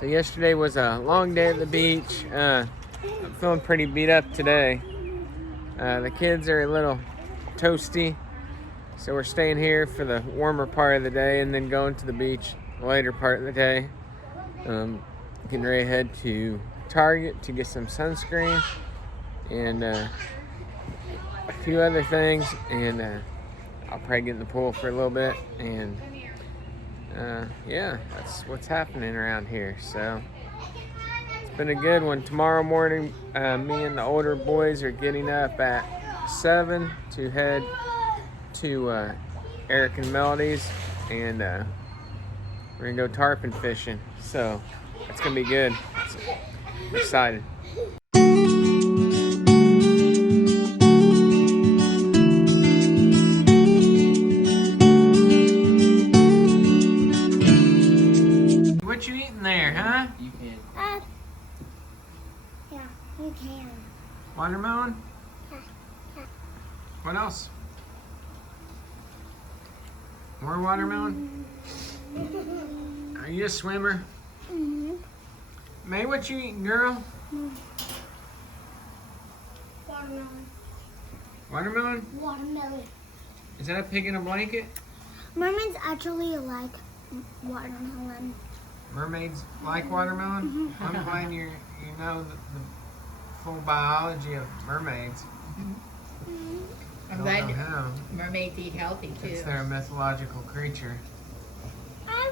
So yesterday was a long day at the beach. I'm feeling pretty beat up today. The kids are a little toasty, so we're staying here for the warmer part of the day and then going to the beach the later part of the day. Getting ready to head to Target to get some sunscreen and a few other things, and I'll probably get in the pool for a little bit, and yeah, that's what's happening around here. So it's been a good one. Tomorrow morning, me and the older boys are getting up at 7 to head to Eric and Melody's, and we're gonna go tarpon fishing. So it's gonna be good. I'm excited. What you eating there, huh? You can. Yeah, you can. Watermelon? What else? More watermelon? Are you a swimmer? Mm-hmm. May, what you eating, girl? Watermelon. Watermelon? Watermelon. Is that a pig in a blanket? Mermaids actually like watermelon. Mermaids like watermelon? Mm-hmm. I'm glad you know the full biology of mermaids. I'm Don't glad know how. mermaids eat healthy too. It's their mythological creature. I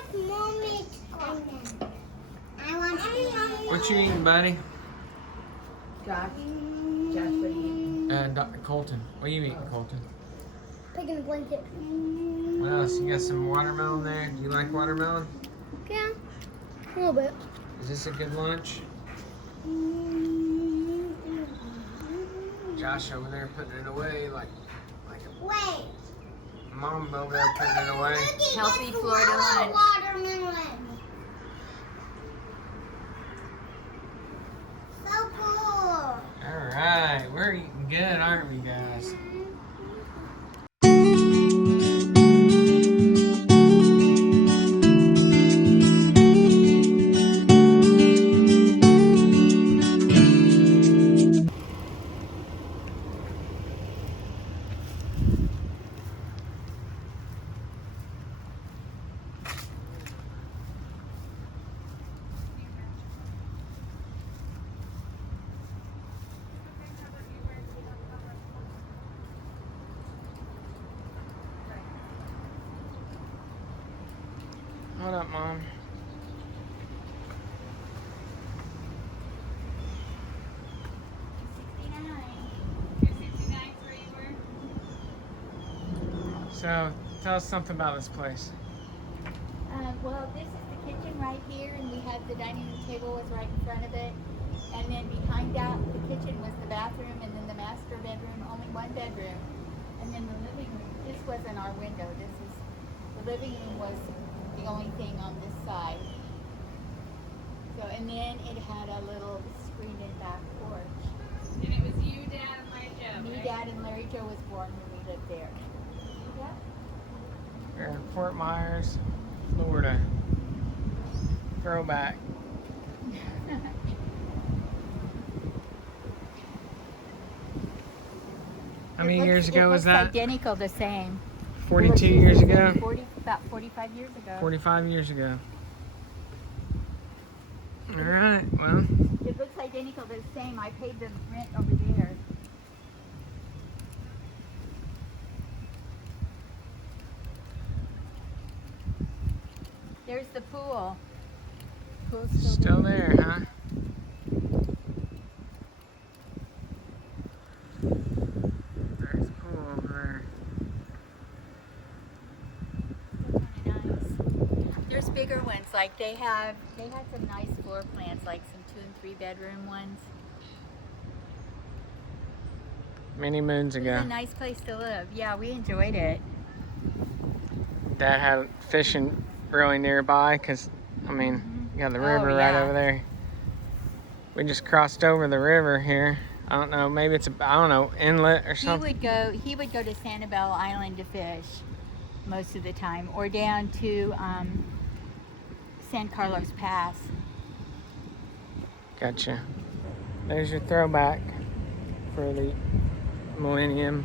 like mermaids. I want to eat. What you eating, buddy? Josh, what are you eating? Dr. Colton. What you eating, Colton? Pig in a blanket. What else? You got some watermelon there? Do you like watermelon? Yeah, a little bit. Is this a good lunch? Josh over there putting it away like a Wait. mom over there putting it away. Healthy Florida lunch. Watermelon. So cool. Alright, we're eating good, aren't we, guys? What up, Mom? So, tell us something about this place. Well, this is the kitchen right here, and we had the dining room table was right in front of it. And then behind that, the kitchen was the bathroom, and then the master bedroom, only one bedroom. And then the living room, this wasn't our window. The living room was the only thing on this side. So, and then it had a little screened-in back porch. And it was you, Dad, and Larry Joe, Me, right? Dad, and Larry Joe was born when we lived there. Yeah. We're in Fort Myers, Florida. Throwback. How many years ago was that? Identical, the same. 42 years ago? About 45 years ago. 45 years ago. Alright, well. It looks identical, the same. I paid the rent over there. There's the pool. Pool's Still there, huh? There's the pool over there. Kinda nice. There's bigger ones, like they had some nice floor plans, like some 2 and 3 bedroom ones. there. Many moons It ago. was a nice place to live. Yeah, we enjoyed it. Dad had fishing really nearby because, I mean, you got the river right yeah. over there. We just crossed over the river here. I don't know, maybe it's I don't know, inlet or something. He would go to Sanibel Island to fish most of the time, or down to San Carlos Pass. Gotcha. There's your throwback for the Millennium.